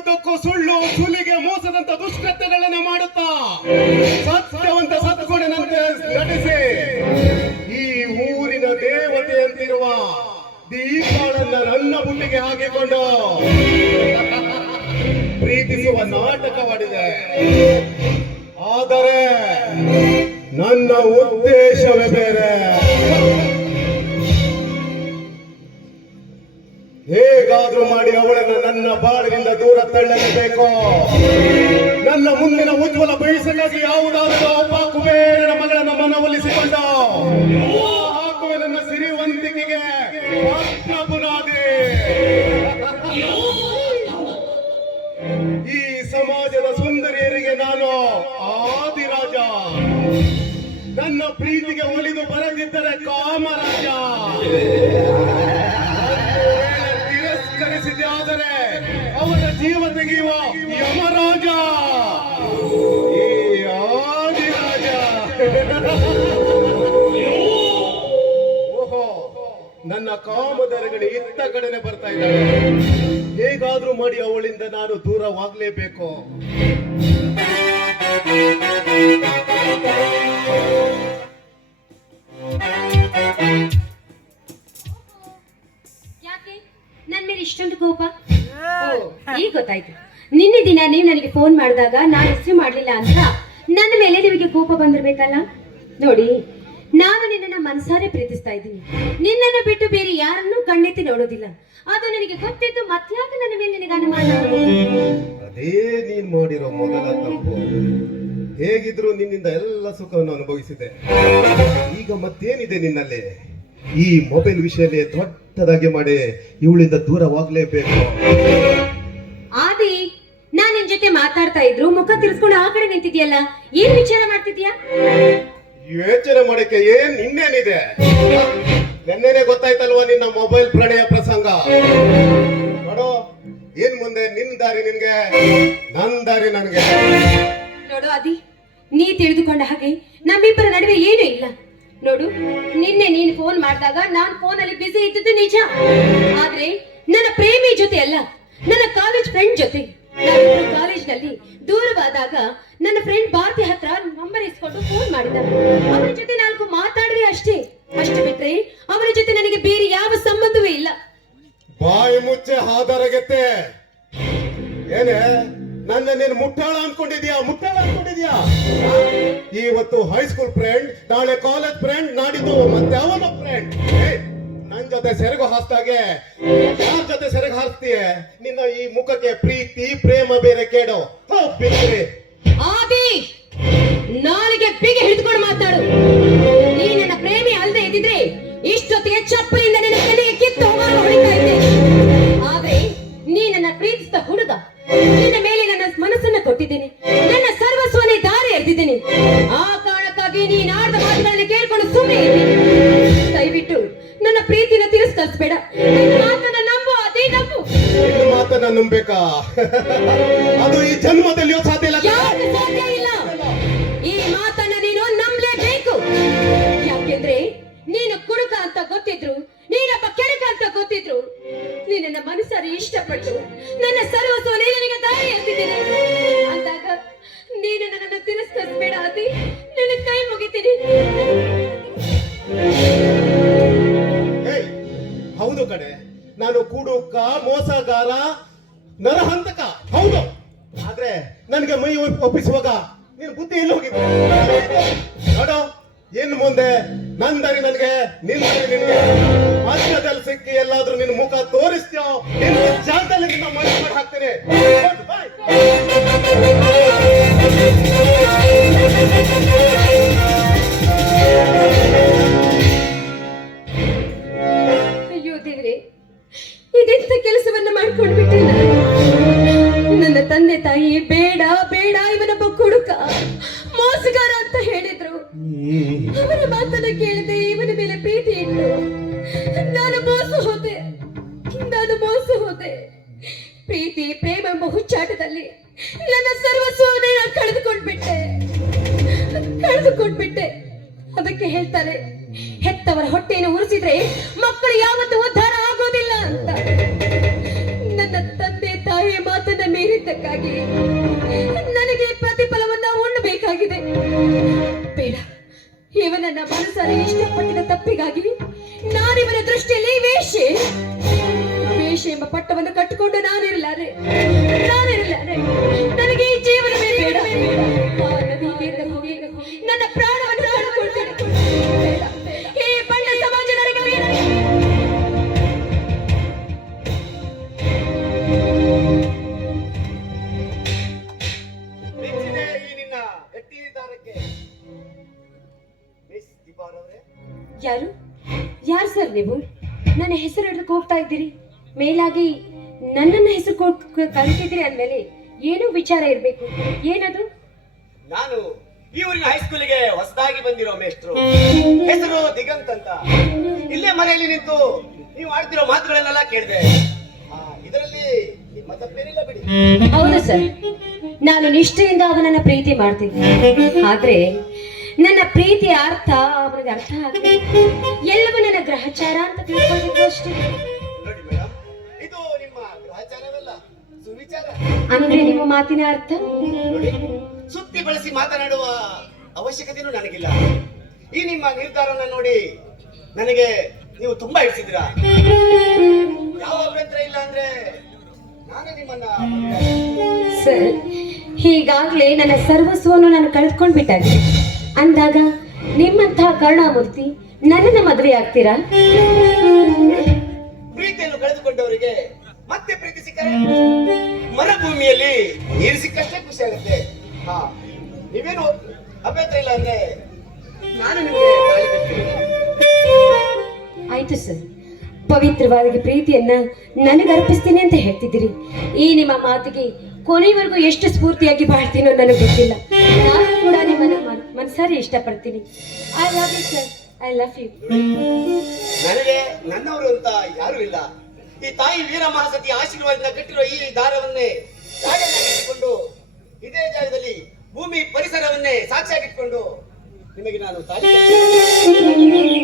ಹೇಳುವುದಕ್ಕೂ ಸುಳ್ಳು ಸುಲಿಗೆ ಮೋಸದಂತ ದುಷ್ಕೃತ್ಯಗಳನ್ನು ಮಾಡುತ್ತಾ ಸತ್ಯವಂತ ಸತ್ಗುಣನಂತೆ ನಟಿಸಿ ಈ ಊರಿನ ದೇವತೆಯಂತಿರುವ ದೀಪಾಳನ್ನ ನನ್ನ ಬುಟ್ಟಿಗೆ ಹಾಕಿಕೊಂಡು ಪ್ರೀತಿಸುವ ನಾಟಕವಾಡಿದೆ. ಆದರೆ ನನ್ನ ಉದ್ದೇಶವೇ ಬೇರೆ. ಹೇಗಾದ್ರೂ ಮಾಡಿ ಅವಳನ್ನು ನನ್ನ ಬಾಳಿನಿಂದ ದೂರ ತಳ್ಳಲೇಬೇಕು. ನನ್ನ ಮುಂದಿನ ಉಜ್ವಲ ಭವಿಷ್ಯಕ್ಕಾಗಿ ಯಾವುದಾದರೂ ಒಬ್ಬ ಕುಬೇರನ ಮಗಳನ್ನು ಮನವೊಲಿಸಿಕೊಂಡು ಹಾಕುವ ನನ್ನ ಸಿರಿವಂತಿಕೆಗೆ ಬುನಾದಿ. ಈ ಸಮಾಜದ ಸುಂದರಿಯರಿಗೆ ನಾನು ಆದಿರಾಜ, ನನ್ನ ಪ್ರೀತಿಗೆ ಒಲಿದು ಬರದಿದ್ದರೆ ಕಾಮರಾಜ. ತಿರಸ್ಕರಿಸಿದೆ ಆದರೆ ಅವರ ಜೀವ ತೆಗೆಯುವ ಯಮರಾಜ ಈ ಆದಿರಾಜ. ಓಹೋ, ನನ್ನ ಕಾಮದರಗಳು ಇತ್ತ ಕಡೆನೆ ಬರ್ತಾ ಇದ್ದಾರೆ. ಹೇಗಾದ್ರೂ ಮಾಡಿ ಅವಳಿಂದ ನಾನು ದೂರವಾಗಲೇಬೇಕು. ಯಾಕೆ ನನ್ನ ಮೇಲೆ ಇಷ್ಟೊಂದು ಕೋಪ? ಈಗ ಗೊತ್ತಾಯ್ತು. ನಿನ್ನೆ ದಿನ ನೀವು ನನಗೆ ಫೋನ್ ಮಾಡಿದಾಗ ನಾನು ರಿಸೀವ್ ಮಾಡಲಿಲ್ಲ ಅಂತ ನನ್ನ ಮೇಲೆ ನಿಮಗೆ ಕೋಪ ಬಂದಿರ್ಬೇಕಲ್ಲ. ನೋಡಿ, ನಾನು ನಿನ್ನನ್ನು ಮನಸಾರೆ ಪ್ರೀತಿಸ್ತಾ ಇದ್ದೀನಿ. ನಿನ್ನನ್ನು ಬಿಟ್ಟು ಬೇರೆ ಯಾರನ್ನೂ ಕಣ್ಣೆತ್ತಿ ನೋಡೋದಿಲ್ಲ. ಅದು ನನಗೆ ಗೊತ್ತಿತ್ತು. ಮತ್ಯಾಕೆ ನನ್ನ ಮೇಲೆ ನಿನಗೆ ಅನುಮಾನ? ಅದೇ ನೀನ್ ಮಾಡಿರೋ ಮೊದಲ ತಪ್ಪು. ಹೇಗಿದ್ರು ನಿನ್ನಿಂದ ಎಲ್ಲ ಸುಖವನ್ನು ಅನುಭವಿಸಿದೆ. ಈಗ ಮತ್ತೇನಿದೆ ನಿನ್ನಲ್ಲಿ? ಈ ಮೊಬೈಲ್ ವಿಷಯದಲ್ಲಿ ದೊಡ್ಡದಾಗಿ ಮಾಡಿ ಇವಳಿಂದ ದೂರವಾಗ್ಲೇಬೇಕು. ಆದಿ, ನಾನ್ ನಿನ್ ಜೊತೆ ಮಾತಾಡ್ತಾ ಇದ್ರು ಮುಖ ತಿರ್ಸ್ಕೊಂಡು ಆ ಕಡೆ ನಿಂತಿದ್ಯಲ್ಲ, ಏನ್ ವಿಚಾರ ಮಾಡ್ತಿದ್ಯಾ? ಯೋಚನೆ ಮಾಡಕ್ಕೆ ಏನ್ ಇನ್ನೇನಿದೆ? ನೆನ್ನೆನೆ ಗೊತ್ತಾಯ್ತಲ್ವಾ ನಿನ್ನ ಮೊಬೈಲ್ ಪ್ರಣಯ ಪ್ರಸಂಗ. ನೋಡು, ಏನ್ ಮುಂದೆ ನಿನ್ ದಾರಿ ನಿನ್ಗೆ, ನನ್ ದಾರಿ ನನ್ಗೆ. ನೋಡು ಆದಿ, ನೀ ತಿಳಿದುಕೊಂಡ ಹಾಗೆ ನಮ್ಮಿಬ್ಬರ ನಡುವೆ ಏನೂ ಇಲ್ಲ. ನೋಡು, ನಿನ್ನೆ ನೀನು ಫೋನ್ ಮಾಡಿದಾಗ ನಾನ್ ಫೋನಲ್ಲಿ ಬಿಸಿ ಇದ್ದದ್ದು ನಿಜ. ಆದ್ರೆ ನನ್ನ ಪ್ರೇಮಿ ಜೊತೆ ಅಲ್ಲ, ನನ್ನ ಕಾಲೇಜ್ ಫ್ರೆಂಡ್ ಜೊತೆ. ಕಾಲೇಜ್ನಲ್ಲಿ ದೂರವಾದಾಗ ನನ್ನ ಫ್ರೆಂಡ್ ಭಾರತಿ ಹತ್ರ ನಂಬರ್ ಇಸ್ಕೊಂಡು ಫೋನ್ ಮಾಡಿದ. ಅವನ ಜೊತೆ ನಾಲ್ಕು ಮಾತಾಡಿದೆ ಅಷ್ಟೇ. ಅಷ್ಟು ಬಿಟ್ರೆ ಅವನ ಜೊತೆ ನನಗೆ ಬೇರೆ ಯಾವ ಸಂಬಂಧವೇ ಇಲ್ಲ. ಬಾಯಿ ಮುಚ್ಚೆ ಹಾದರಗೆತ್ತೆ. ಏನೇ ನನ್ನ ನೀನು ಮುಟ್ಟಾಳ ಅನ್ಕೊಂಡಿದ್ಯಾ? ಇವತ್ತು ಹೈಸ್ಕೂಲ್ ಫ್ರೆಂಡ್, ನಾಳೆ ಕಾಲೇಜ್ ಫ್ರೆಂಡ್, ನಾಡಿದ್ದು ಮತ್ತೆ ಅವನ ಫ್ರೆಂಡ್. ನನ್ ಜೊತೆ ಸೆರಗು ಹಾಸ್ದಾಗೆ ಯಾರ ಜೊತೆ ಸೆರಗು ಹಾರಿಸ್ತೀಯ? ನಿನ್ನ ಈ ಮುಖಕ್ಕೆ ಪ್ರೀತಿ ಪ್ರೇಮ ಬೇರೆ ಕೇಳು. ಆದಿ, ನಾಲಿಗೆ ಬಿಗಿ ಹಿಡಿದುಕೊಂಡು ಮಾತಾಡು. ನೀ ನನ್ನ ಪ್ರೇಮಿ ಅಲ್ಲದೆ ಇದ್ದಿದ್ರೆ ಇಷ್ಟೊತ್ತಿಗೆ ಚಪ್ಪಲಿಂದ ನನ್ನ ತಲೆಗೆ ಕಿತ್ತು ಹೊಡಿತಾ ಇದ್ದೆ. ಆದ್ರೆ ನೀ ನನ್ನ ಪ್ರೀತಿಸಿದ ಹುಡುಗ. ನಿನ್ನ ಮೇಲೆ ನನ್ನ ಮನಸ್ಸನ್ನ ಕೊಟ್ಟಿದ್ದೇನೆ, ನನ್ನ ಸರ್ವಸ್ವನೇ ದಾರಿ ಎರೆದಿದ್ದೇನೆ. ಆ ಕಾರಣಕ್ಕಾಗಿ ನೀನ್ ಆಡ್ದ ಮಾತುಗಳನ್ನು ಕೇಳ್ಕೊಂಡು ಸುಮ್ಮನೆ ದಯವಿಟ್ಟು ನನ್ನ ಪ್ರೀತಿನ ತಿರಸ್ಕರಿಸಬೇಡ. ಮಾತನ್ನ ನಂಬು, ಅದೇ ನಂಬು. ಮಾತನ್ನ ನಂಬೇಕಾ? ಅದು ಈ ಜನ್ಮದಲ್ಲಿಯೂ ಸಾಧ್ಯ ಇಲ್ಲ. ಸಾಧ್ಯ ಇಲ್ಲ. ಈ ಮಾತನ್ನ ನೀನು ನಂಬಲೇಬೇಕು. ಯಾಕೆಂದ್ರೆ ನೀನು ಕುಡುಕ ಅಂತ ಗೊತ್ತಿದ್ರು, ನೀನೊಬ್ಬ ಕೆಡುಕ ಅಂತ ಗೊತ್ತಿದ್ರು, ನೀ ನನ್ನ ಮನಸ್ಸಾರಿ ಇಷ್ಟಪಟ್ಟು ನನ್ನ ಸರ್ವಸ್ವನೇ ನನಗೆ ದಾರಿ ಎರೆದಿದ್ದೇನೆ. ಅಂದಾಗ ನೀನು ನನ್ನನ್ನು ತಿರಸ್ಕರಿಸಬೇಡ ಆದಿ, ನನ್ನ ಕೈ ಮುಗಿತೀನಿ. ಹೌದು ಕಡೆ, ನಾನು ಕುಡುಕ, ಮೋಸಗಾರ, ನರಹಂತಕ ಹೌದು. ಆದ್ರೆ ನನಗೆ ಮೈ ಒಪ್ಪಿಸುವಾಗ ನೀನು ಬುದ್ಧಿ ಎಲ್ಲಿ ಹೋಗಿದ್ದೆ? ನೋಡು, ಇನ್ನು ಮುಂದೆ ನನ್ನ ದಾರಿ ನನಗೆ, ನಿನ್ನ ದಾರಿ ನಿನ್ಗೆ. ಮಧ್ಯದಲ್ಲಿ ಸಿಕ್ಕಿ ಎಲ್ಲಾದ್ರೂ ನಿನ್ನ ಮುಖ ತೋರಿಸ್ತೀಯೋ ನಿನ್ನ ಜಾಗದಲ್ಲಿ ನಿನ್ನ ಮನೆ ಮಾಡಿ ಹಾಕ್ತೇನೆ. ಅಯ್ಯೋ ದೇವ್ರೆ, ಇದೆಂತ ಕೆಲಸವನ್ನ ಮಾಡ್ಕೊಂಡ್ಬಿಟ್ಟೆ. ನನ್ನ ತಂದೆ ತಾಯಿ ಬೇಡ ಬೇಡ, ಇವನೊಬ್ಬ ಕುಡುಕ ಮೋಸಗಾರ ಅಂತ ಹೇಳಿದ್ರು. ಅವರ ಮಾತನ್ನ ಕೇಳದೆ ಇವನ ಮೇಲೆ ಪ್ರೀತಿ ಇಟ್ಟು ನಾನು ಮೋಸ ಹೋದೆ. ಪ್ರೀತಿ ಪ್ರೇಮ ಎಂಬ ಹುಚ್ಚಾಟದಲ್ಲಿ ನನ್ನ ಸರ್ವಸ್ವವನ್ನೇ ನಾನು ಕಳೆದುಕೊಂಡ್ಬಿಟ್ಟೆ. ಅದಕ್ಕೆ ಹೇಳ್ತಾರೆ, ಹೆತ್ತವರ ಹೊಟ್ಟೆಯನ್ನು ಉರಿಸಿದ್ರೆ ಮಕ್ಕಳು ಯಾವತ್ತೂ ಉದ್ಧಾರ ಆಗೋದಿಲ್ಲ ಅಂತ. ನನ್ನ ತಂದೆ ತಾಯಿ ಮಾತನ್ನ ಮೀರಿ ತಪ್ಪಿಗಾಗಿ ನನಗೆ ಪ್ರತಿಫಲವನ್ನ ಉಣ್ಣಬೇಕಾಗಿದೆ. ಬೇಡ, ಇವ ನನ್ನ ಮನಸ್ಸಲ್ಲಿ ಇಷ್ಟಪಟ್ಟಿದ ತಪ್ಪಿಗಾಗಿ ನಾನಿವನ ದೃಷ್ಟಿಯಲ್ಲಿ ವೇಶ್ಯೆ ಎಂಬ ಪಟ್ಟವನ್ನು ಕಟ್ಟಿಕೊಂಡು ನಾನಿರಲಾರೆ. ನನಗೆ ಈ ಜೀವನವೇ ಬೇಡ. ಆ ನದಿ ತೀರದ ಗುಹೆಗೆ ನನ್ನ ಪ್ರಾಣವನ್ನು ಕಳೆದುಕೊಳ್ತೇನೆ. ಬೇಡ, ಈ ಬಣ್ಣ ಸಮಾಜ ನನಗೆ ಬೇಡ. ಮೆಚ್ಚಿದೆ ಈ ನಿನ್ನ ಗಟ್ಟಿ ನಿರ್ಧಾರಕ್ಕೆ ಮಿಸ್ ದೀಪಾರವರೇ. ಯಾರು ಸರ್ ನೀವು? ನನ್ನ ಹೆಸರು ಹಿಡಿದು ಹೋಗ್ತಾ ಇದ್ದೀರಿ. ಮೇಲಾಗಿ ನನ್ನನ್ನ ಹೆಸರು ಕಲಿತಿದ್ರಿ ಅಂದ್ಮೇಲೆ ಏನೋ ವಿಚಾರ ಇರ್ಬೇಕು. ಏನದು? ನಾನು ಈ ಊರಿನ ಹೈಸ್ಕೂಲಿಗೆ ಹೊಸದಾಗಿ ಬಂದಿರೋ ಮೇಷ್ಟ್ರು. ಹೆಸರು ದಿಗಂತ್ ಅಂತ. ಇಲ್ಲೇ ಮನೆಯಲ್ಲಿ ನಿಂತು ನೀವು ಆಡ್ತಿರೋ ಮಾತುಗಳನ್ನೆಲ್ಲ ಕೇಳಿದೆ. ಇದರಲ್ಲಿ ನಿಮ್ಮ ತಪ್ಪೇನಿಲ್ಲ ಬಿಡಿ. ಹೌದು ಸರ್, ನಾನು ನಿಷ್ಠೆಯಿಂದ ಅವನನ್ನ ಪ್ರೀತಿ ಮಾಡ್ತೀನಿ. ಆದ್ರೆ ನನ್ನ ಪ್ರೀತಿಯ ಅರ್ಥ ಅವನಿಗೆ ಅರ್ಥ ಆಗ್ತದೆ. ಎಲ್ಲವೂ ನನ್ನ ಗ್ರಹಚಾರ ಅಂತ ತಿಳ್ಕೊಳ್ಬೇಕು ಅಷ್ಟೇ. ನೋಡಿ ಮೇಡಮ್, ಇದು ನಿಮ್ಮ ಗ್ರಹಚಾರವಲ್ಲ, ಸುವಿಚಾರ. ಅಂದ್ರೆ ನಿಮ್ಮ ಮಾತಿನ ಅರ್ಥ? ನೋಡಿ, ಸುತ್ತಿ ಬಳಸಿ ಮಾತನಾಡುವ ಅವಶ್ಯಕತೆಯೂ ನನಗಿಲ್ಲ. ಈ ನಿಮ್ಮ ನಿರ್ಧಾರನ ನೋಡಿ ನನಗೆ ನೀವು ತುಂಬಾ ಇಳಿಸಿದ್ದೀರಾ. ಯಾವ ಅಭ್ಯಂತರ ಇಲ್ಲ ಅಂದ್ರೆ ನಾನೇ ನಿಮ್ಮನ್ನ ಸರ್, ಹೀಗಾಗ್ಲೇ ನನ್ನ ಸರ್ವಸ್ವವನ್ನು ನಾನು ಕಳೆದುಕೊಂಡು ಬಿಟ್ಟಾಗಿದೆ ಅಂದಾಗ ನಿಮ್ಮಂತಹ ಕರುಣಾಮೂರ್ತಿ ನನ್ನನ್ನ ಮದುವೆ ಆಗ್ತೀರಾ? ಪ್ರೀತಿಯನ್ನು ಕಳೆದುಕೊಂಡವರಿಗೆ ಮತ್ತೆ ಪ್ರೀತಿ ಸಿಕ್ಕರೆ ಮರುಭೂಮಿಯಲ್ಲಿ ನೀರು ಸಿಕ್ಕಷ್ಟೇ ಖುಷಿ ಆಗುತ್ತೆ. ಹಾ, ನೀವೇನು ಅಭ್ಯಂತರ ಇಲ್ಲ ಅಂದ್ರೆ ನಾನು ನಿಮಗೆ ತಾಳಿ ಕಟ್ತೀನಿ. ಆಯ್ತು ಸರ್, ಪವಿತ್ರವಾದ ಪ್ರೀತಿಯನ್ನ ನನಗೆ ಅರ್ಪಿಸ್ತೀನಿ ಅಂತ ಹೇಳ್ತಿದ್ದೀರಿ. ಈ ನಿಮ್ಮ ಮಾತಿಗೆ ಕೊನೆವರೆಗೂ ಎಷ್ಟು ಸ್ಫೂರ್ತಿಯಾಗಿ ಬಾಳ್ತೀನೋ ನನಗೆ ಗೊತ್ತಿಲ್ಲ. ನಾನು ಕೂಡ ನಿಮ್ಮನ್ನ ಮನಸಾರಿ ಇಷ್ಟಪಡ್ತೀನಿ. I love you sir, I love you. ನನಗೆ ನನ್ನವರು ಅಂತ ಯಾರು ಇಲ್ಲ. ಈ ತಾಯಿ ವೀರ ಮಹಾಸತಿ ಆಶೀರ್ವಾದದಿಂದ ಕಟ್ಟಿರುವ ಈ ದಾರವನ್ನೇ ಕಾಯನ್ನಾಗಿಟ್ಟುಕೊಂಡು ಇದೇ ಜಾಗದಲ್ಲಿ ಭೂಮಿ ಪರಿಸರವನ್ನೇ ಸಾಕ್ಷಿಯಾಗಿಟ್ಕೊಂಡು ನಿಮಗೆ ನಾನು ತಾಳಿ ಕಟ್ತೀನಿ.